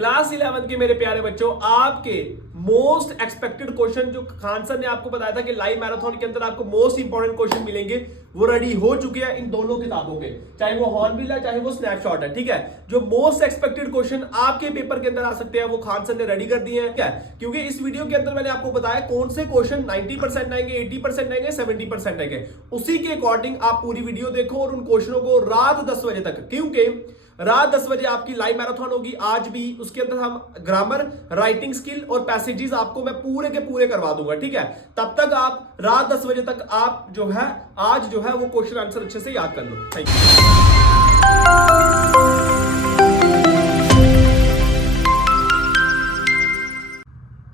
Class 11 के मेरे प्यारे बच्चों, आपके मोस्ट एक्सपेक्टेड क्वेश्चन जो खान सर ने आपको बताया था कि लाइव मैराथन के अंदर आपको मोस्ट इंपॉर्टेंट क्वेश्चन मिलेंगे, वो रेडी हो चुके हैं इन दोनों किताबों के, चाहे वो हॉर्नबिल है चाहे वो स्नैपशॉट है। ठीक है, जो मोस्ट एक्सपेक्टेड क्वेश्चन आपके पेपर के अंदर आ सकते हैं वो खान सर ने रेडी कर दिए हैं। क्या है, क्योंकि इस वीडियो के अंदर मैंने आपको बताया कौन से क्वेश्चन 90% आएंगे, 80% आएंगे, 70% आएंगे। उसी के अकॉर्डिंग आप पूरी वीडियो देखो और उन क्वेश्चनों को रात 10 बजे तक, क्योंकि रात 10 बजे आपकी लाइव मैराथन होगी आज भी, उसके अंदर हम ग्रामर, राइटिंग स्किल और पैसेजेस आपको मैं पूरे के पूरे करवा दूंगा। ठीक है, तब तक आप रात 10 बजे तक आप जो है आज जो है वो क्वेश्चन आंसर अच्छे से याद कर लो। Thank you.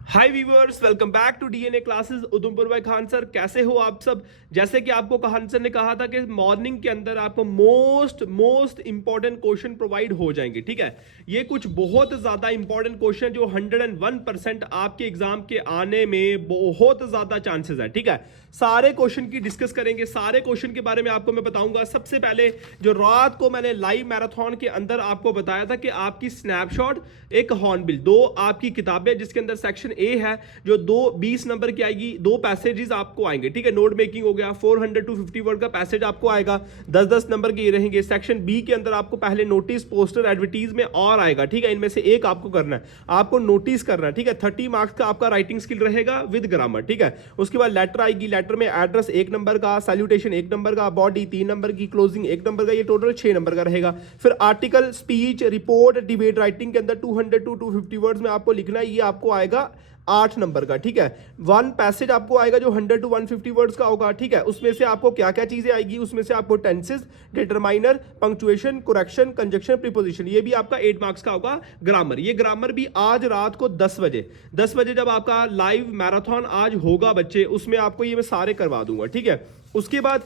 Hi viewers, welcome back to DNA classes Udhampur by Khan sir. कैसे हो आप सब? जैसे कि आपको खान सर ने कहा था कि मॉर्निंग के अंदर आपको मोस्ट इंपॉर्टेंट क्वेश्चन प्रोवाइड हो जाएंगे। ठीक है, ये कुछ बहुत ज्यादा इंपॉर्टेंट क्वेश्चन जो 101% आपके एग्जाम के आने में बहुत ज्यादा चांसेस है। ठीक है, सारे क्वेश्चन की डिस्कस करेंगे, सारे क्वेश्चन के बारे में आपको मैं बताऊंगा। सबसे पहले जो रात को मैंने लाइव मैराथन के अंदर आपको बताया था कि आपकी स्नैपशॉट, एक हॉर्नबिल, दो आपकी किताबें जिसके अंदर सेक्शन ए है जो 20 नंबर की आएगी, 2 पैसेजेस आपको आएंगे। ठीक है, नोट मेकिंग हो गया, 400 to 50 वर्ड का पैसेज आपको आएगा, 10-10 नंबर के ये रहेंगे। सेक्शन बी के अंदर आपको पहले नोटिस, पोस्टर, एडवर्टीज में और आएगा। ठीक है, इनमें से एक आपको करना है, आपको नोटिस करना है। ठीक है, 30 मार्क्स का आपका राइटिंग स्किल रहेगा विद ग्रामर। ठीक है, उसके बाद लेटर आएगी, लेटर में एड्रेस 1 नंबर का, सैल्यूटेशन 1 नंबर का, बॉडी 3 नंबर की, क्लोजिंग 1 नंबर का, ये टोटल 6 नंबर का रहेगा। फिर article, speech, report, debate writing के अंदर 200 to 250 वर्ड्स में आपको लिखना है, ये आपको आएगा 8 नंबर का। ठीक है, 1 पैसेज आपको आएगा जो 100 to 150 वर्ड्स का होगा। ठीक है, उसमें से आपको क्या क्या चीजें आएगी, उसमें से आपको tenses, determiner, punctuation, correction, conjunction, preposition, ये भी आपका 8 मार्क्स का होगा। ग्रामर, ये ग्रामर भी आज रात को 10 बजे जब आपका लाइव मैराथन आज होगा बच्चे, उसमें आपको ये मैं सारे करवा दूंगा। ठीक है, उसके बाद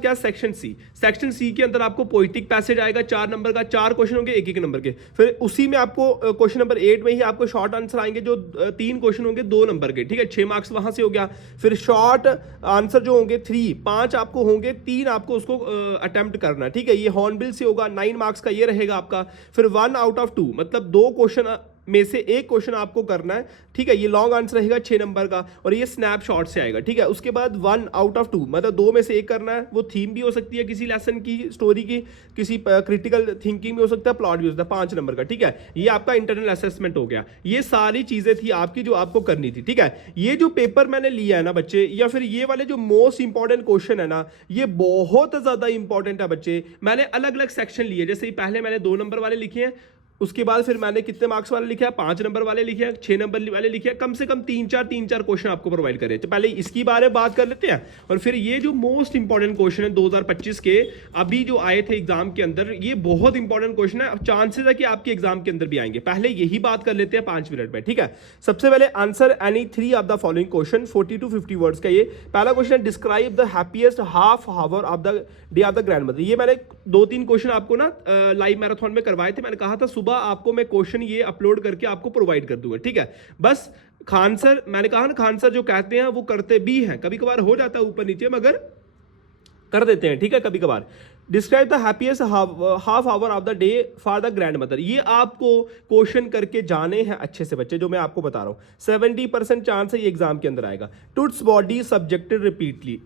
क्या सेक्शन सी के अंदर आपको पोइटिक पैसेज आएगा 4 नंबर का, 4 क्वेश्चन होंगे 1-1 नंबर के। फिर उसी में आपको क्वेश्चन नंबर 8 में ही आपको शॉर्ट आंसर आएंगे जो 3 क्वेश्चन होंगे 2 नंबर के। ठीक है, 6 मार्क्स वहां से हो गया। फिर शॉर्ट आंसर जो होंगे 5 आपको होंगे, 3 आपको उसको अटेम्प्ट करना है। ठीक है, ये हॉर्नबिल से होगा, 9 मार्क्स का ये रहेगा आपका। फिर 1 out of 2 मतलब 2 क्वेश्चन में से एक क्वेश्चन आपको करना है। ठीक है, ये लॉन्ग आंसर रहेगा 6 नंबर का और ये स्नैपशॉट से आएगा। ठीक है, उसके बाद 1 out of 2 मतलब 2 में से एक करना है, वो थीम भी हो सकती है किसी लेसन की, स्टोरी की, किसी क्रिटिकल थिंकिंग भी हो सकता है, प्लॉट भी हो सकता है, 5 नंबर का। ठीक है, ये आपका इंटरनल असेसमेंट हो गया। ये सारी चीजें थी आपकी जो आपको करनी थी। ठीक है, ये जो पेपर मैंने लिया है ना बच्चे, या फिर ये वाले जो मोस्ट इंपॉर्टेंट क्वेश्चन है ना, ये बहुत ज्यादा इंपॉर्टेंट है बच्चे। मैंने अलग अलग सेक्शन लिए, जैसे पहले मैंने 2 नंबर वाले लिखे हैं, उसके बाद फिर मैंने कितने मार्क्स वाले लिखे हैं, 5 नंबर वाले लिखे हैं, 6 नंबर वाले लिखे हैं, कम से कम 3-4 क्वेश्चन आपको प्रोवाइड करें। तो पहले इसकी बारे में बात कर लेते हैं और फिर ये जो मोस्ट इंपॉर्टेंट क्वेश्चन है 2025 के अभी जो आए थे एग्जाम के अंदर, ये बहुत इंपॉर्टेंट क्वेश्चन है, चांसेस है कि आपके एग्जाम के अंदर भी आएंगे। पहले यही बात कर लेते हैं 5 मिनट में। ठीक है, सबसे पहले answer any 3 of the following question, 40 to 50 words का। ये पहला क्वेश्चन है, describe the happiest half hour of the day of the grand mother. ये मैंने 2-3 क्वेश्चन आपको ना लाइव मैराथन में करवाए थे। मैंने कहा था सुबह आपको मैं क्वेश्चन ये अपलोड करके आपको प्रोवाइड कर दूंगा। ठीक है, बस खान सर, मैंने कहा ना खान सर जो कहते हैं वो करते भी हैं, कभी कभार हो जाता है ऊपर नीचे मगर कर देते हैं। ठीक है, कभी कभार। Describe the happiest half hour of the day for the grand mother, ये आपको क्वेश्चन करके जाने हैं अच्छे से बच्चे, जो मैं आपको बता रहा हूं। 70% चांस है ये एग्जाम के अंदर आएगा। Tuts body subjected repeated.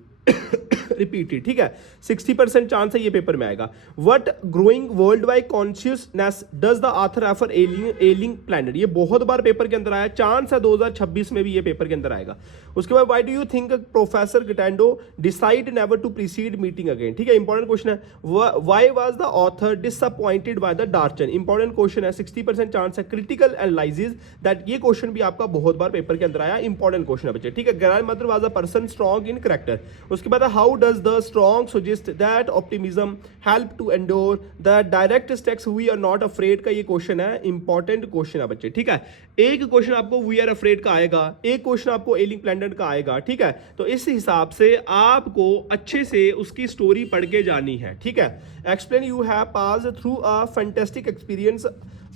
ठीक है, 60% चांस है ये पेपर में आएगा। What growing worldwide consciousness does the author refer ailing planet, ये बहुत बार पेपर के अंदर आया, चांस है 2026 में भी ये पेपर के अंदर आएगा। उसके बाद why do you think professor Gitendo decide never to precede meeting again. ठीक है, इंपॉर्टेंट क्वेश्चन है। Why was the author disappointed by the डार्चन, इंपॉर्टेंट क्वेश्चन है, 60% चांस है। क्रिटिकल एनालिसिस दैट, ये क्वेश्चन भी आपका बहुत बार पेपर के अंदर आया, इंपॉर्टेंट क्वेश्चन है बच्चे। ठीक है, grand mother was a person strong in character. उसके बाद how does the strong suggest that optimism help to endure the direct steps we are not afraid का ये क्वेश्चन है, इंपॉर्टेंट क्वेश्चन है बच्चे। ठीक है, एक क्वेश्चन आपको वी आर अफ्रेड का आएगा, एक क्वेश्चन आपको एलिंग प्लैनेट का आएगा। ठीक है, तो इस हिसाब से आपको अच्छे से उसकी स्टोरी पढ़ के जानी है। ठीक है, explain you have pass through a fantastic experience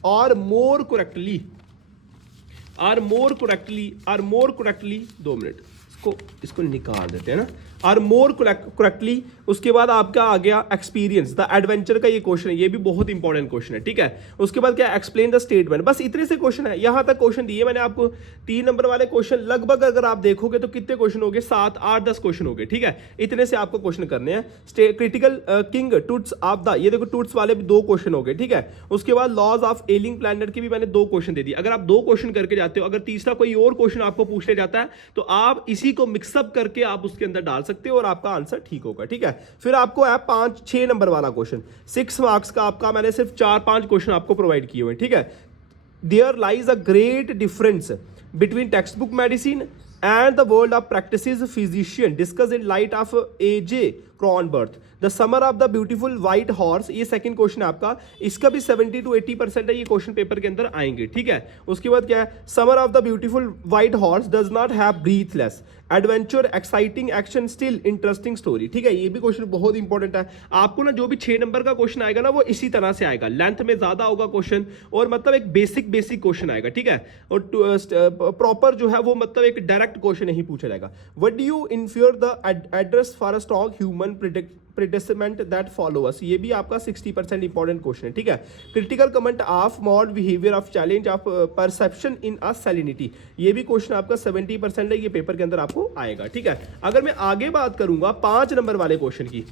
और मोर करेक्टली 2 मिनट इसको निकाल देते हैं ना। आर मोर करेक्टली, उसके बाद आपका आ गया एक्सपीरियंस, द एडवेंचर का ये क्वेश्चन है, ये भी बहुत इंपॉर्टेंट क्वेश्चन है, ठीक है। उसके बाद क्या, एक्सप्लेन द स्टेटमेंट। बस इतने से क्वेश्चन है, यहां तक क्वेश्चन दिए मैंने आपको। 3 नंबर वाले क्वेश्चन लगभग अगर आप देखोगे तो कितने क्वेश्चन हो गए, 7 8 10 क्वेश्चन हो गए, ठीक है। इतने से आपको क्वेश्चन करने हैं। Critical king Toots of the, ये देखो टूट्स वाले भी 2 क्वेश्चन हो गए, ठीक है। उसके बाद लॉज ऑफ एलिंग प्लैनेट की भी मैंने 2 क्वेश्चन दे दिए। अगर आप 2 क्वेश्चन करके जाते हो, अगर तीसरा कोई और क्वेश्चन आपको पूछने जाता है तो आप इसी को मिक्सअप करके आप उसके अंदर डाल सकते हो और आपका आंसर ठीक होगा, ठीक है। फिर आपको है 5-6 नंबर वाला क्वेश्चन, 6 मार्क्स का आपका, मैंने सिर्फ 4-5 क्वेश्चन आपको प्रोवाइड किए हुए, ठीक है। There lies a great difference between text book medicine and the world of practices physician discussed in light of A.J. Cronenberth. The summer of the beautiful white horse, ये सेकंड क्वेश्चन है आपका, इसका भी 70 to 80% है, ये question paper के अंदर आएंगे, ठीक है। उसके बाद क्या है, summer of the beautiful white horse does not have breathless adventure exciting action still interesting story, ठीक है। ये भी क्वेश्चन बहुत इंपॉर्टेंट है आपको ना। जो भी 6 नंबर का क्वेश्चन आएगा ना वो इसी तरह से आएगा, लेंथ में ज्यादा होगा क्वेश्चन और मतलब एक बेसिक क्वेश्चन आएगा, ठीक है। और प्रॉपर जो है वो मतलब एक डायरेक्ट क्वेश्चन नहीं पूछा जाएगा। What do you infer the address for a strong human predicament that follow us, ये भी आपका 60% इंपॉर्टेंट क्वेश्चन है, ठीक है। Critical comment of mod behaviour of challenge of perception in a salinity, ये भी क्वेश्चन आपका 70% है, ये पेपर के अंदर आपको आएगा, ठीक है। अगर मैं आगे बात करूंगा 5 नंबर वाले क्वेश्चन की,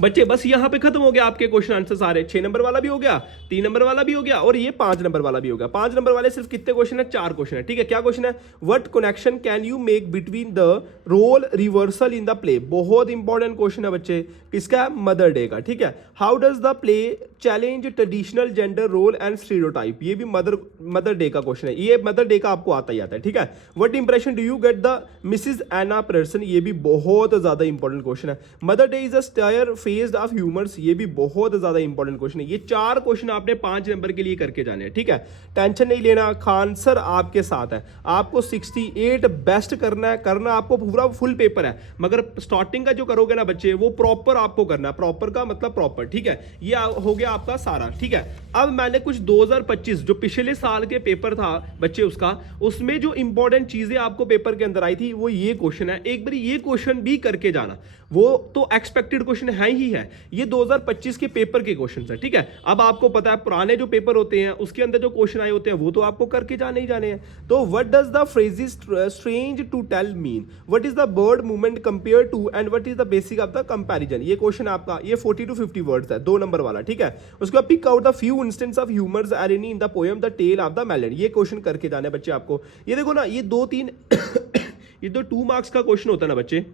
बच्चे बस यहां पे खत्म हो गया आपके क्वेश्चन आंसर सारे। 6 नंबर वाला भी हो गया, 3 नंबर वाला भी हो गया और ये 5 नंबर वाला भी हो गया। 5 नंबर वाले सिर्फ कितने क्वेश्चन है, 4 क्वेश्चन है, ठीक है। क्या क्वेश्चन है, what connection can you make between the role reversal in the play, बहुत इंपॉर्टेंट क्वेश्चन है बच्चे, किसका, मदर डे का, ठीक है। How does the play challenge traditional gender role and stereotype, ये भी मदर डे का क्वेश्चन है, ये मदर डे का आपको आता ही आता है, ठीक है। What impression do you get the Mrs Anna person, ये भी बहुत ज्यादा इंपॉर्टेंट क्वेश्चन है। Mother day is a satire phased of humours, ये भी बहुत ज्यादा इंपॉर्टेंट क्वेश्चन है। ये 4 क्वेश्चन आपने 5 नंबर के लिए करके जाने हैं, ठीक है। टेंशन नहीं लेना, खान सर आपके साथ है, आपको 68 बेस्ट करना है, करना आपको पूरा फुल पेपर है, मगर स्टार्टिंग का जो करोगे ना बच्चे वो प्रॉपर आपको करना है, प्रॉपर का मतलब प्रॉपर, ठीक है। ये हो गया आपका सारा, ठीक है। अब मैंने कुछ 2025 जो पिछले साल के पेपर था बच्चे उसका, उसमें जो इंपॉर्टेंट चीजें आपको पेपर के अंदर आई थी वो ये क्वेश्चन है, एक बार ये क्वेश्चन भी करके जाना, वो तो एक्सपेक्टेड क्वेश्चन है ही है, ये 2025 के पेपर के क्वेश्चन है, ठीक है। अब आपको पता है पुराने जो पेपर होते हैं उसके अंदर जो क्वेश्चन आए होते हैं वो तो आपको करके जाने ही जाने हैं। तो what does the phrases strange to tell mean, what is the word movement compare to and what is the basic of the comparison, ये क्वेश्चन आपका, ये 40 to 50 वर्ड्स है, 2 नंबर वाला, ठीक है। उसके बाद pick out the few instances of humours irony in the poem the tale of the melon, ये क्वेश्चन करके जाने बच्चे आपको। ये देखो ना, ये 2-3 ये तो 2 मार्क्स का क्वेश्चन होता है ना बच्चे,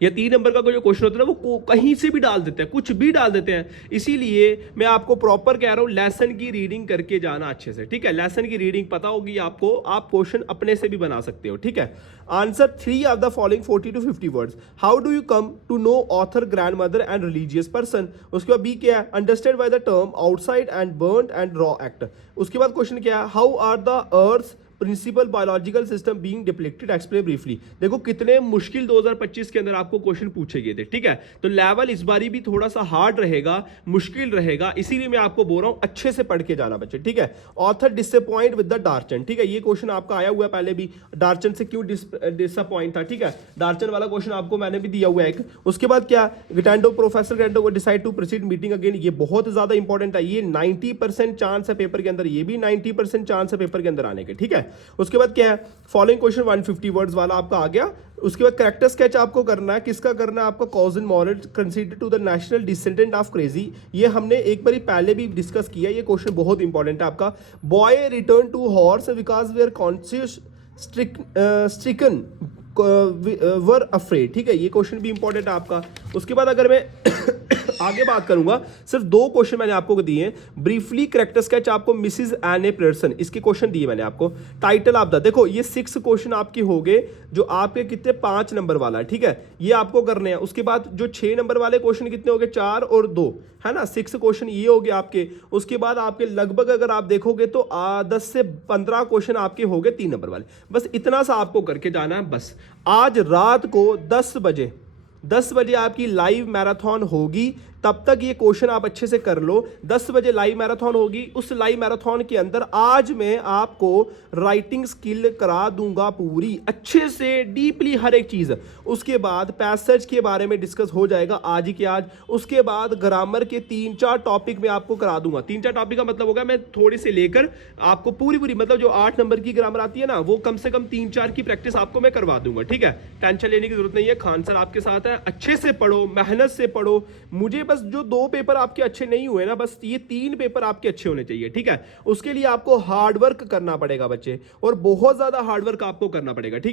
या 3 नंबर का कोई जो क्वेश्चन होता है ना वो कहीं से भी डाल देते हैं, कुछ भी डाल देते हैं। इसीलिए मैं आपको प्रॉपर कह रहा हूं लेसन की रीडिंग करके जाना अच्छे से, ठीक है। लेसन की रीडिंग पता होगी आपको, आप क्वेश्चन अपने से भी बना सकते हो, ठीक है। Answer 3 of the following 40 to 50 words. How do you come to know author, grandmother and religious person. उसके बाद बी क्या है, understand by the term outside and burn and raw act. उसके बाद क्वेश्चन क्या है, how are the earth principle biological system being depleted, explain briefly. देखो कितने मुश्किल 2025 के अंदर आपको क्वेश्चन पूछे गए थे, ठीक है। तो लेवल इस बारी भी थोड़ा सा हार्ड रहेगा, मुश्किल रहेगा, इसीलिए मैं आपको बोल रहा हूं अच्छे से पढ़ के जाना बच्चे, ठीक है। Author disappoint with the Darchen, ठीक है, ये क्वेश्चन आपका आया हुआ है पहले भी, डार्चन से क्यों डिसअपॉइंट था, ठीक है। डार्चन वाला क्वेश्चन आपको मैंने भी दिया हुआ है एक। उसके बाद क्या, गिटैंडो प्रोफेसर गिटैंडो को decide to proceed meeting again, ये बहुत ज्यादा इंपॉर्टेंट है, ये 90% चांस है पेपर के अंदर, ये भी 90% चांस है पेपर के अंदर आने के, ठीक है। उसके बाद क्या है, फॉलोइंग क्वेश्चन 150 वर्ड्स वाला आपका आ गया। उसके बाद कैरेक्टर स्केच आपको करना है, किसका करना है आपका, कॉजन मॉरेट consider to the national descendant of crazy, ये हमने एक बार पहले भी डिस्कस किया, ये क्वेश्चन बहुत इंपॉर्टेंट है आपका। Boy return to horse because we are conscious stricken were afraid, ठीक है, ये क्वेश्चन भी इंपॉर्टेंट है आपका। उसके बाद अगर मैं आगे बात करूंगा, सिर्फ 2 क्वेश्चन मैंने आपको दिए हैं। ब्रीफली कैरेक्टर स्केच आपको मिसेस एने पियर्सन, इसके क्वेश्चन दिए मैंने आपको। टाइटल ऑफ द, देखो ये 6 क्वेश्चन आपके हो गए जो आपके कितने 5 नंबर वाला है, ठीक है, ये आपको करने हैं। उसके बाद जो 6 नंबर वाले क्वेश्चन कितने हो गए, 4 और 2 है ना, 6 क्वेश्चन ये हो गए आपके। उसके बाद आपके लगभग अगर आप देखोगे तो 10 से 15 क्वेश्चन आपके हो गए 3 नंबर वाले, बस इतना सा आपको करके जाना है। बस आज रात को 10 बजे आपकी लाइव मैराथन होगी, तब तक ये क्वेश्चन आप अच्छे से कर लो। 10 बजे लाइव मैराथन होगी, उस लाइव मैराथन के अंदर आज मैं आपको राइटिंग स्किल करा दूंगा पूरी अच्छे से डीपली हर एक चीज। उसके बाद पैसेज के बारे में डिस्कस हो जाएगा आज ही के आज। उसके बाद ग्रामर के 3-4 टॉपिक में आपको करा दूंगा। 3-4 टॉपिक का मतलब होगा मैं थोड़ी से लेकर आपको पूरी मतलब जो 8 नंबर की ग्रामर आती है ना, वो कम से कम 3-4 की प्रैक्टिस आपको मैं करवा दूंगा। ठीक है, टेंशन लेने की जरूरत नहीं है, खान सर आपके साथ है। अच्छे से पढ़ो, मेहनत से पढ़ो। मुझे बस जो 2 पेपर आपके अच्छे नहीं हुए ना, बस ये 3 पेपर आपके अच्छे होने चाहिए। ठीक है, उसके लिए आपको हार्डवर्क करना पड़ेगा बच्चे, और बहुत ज्यादा हार्डवर्क आपको करना पड़ेगा। ठीक है।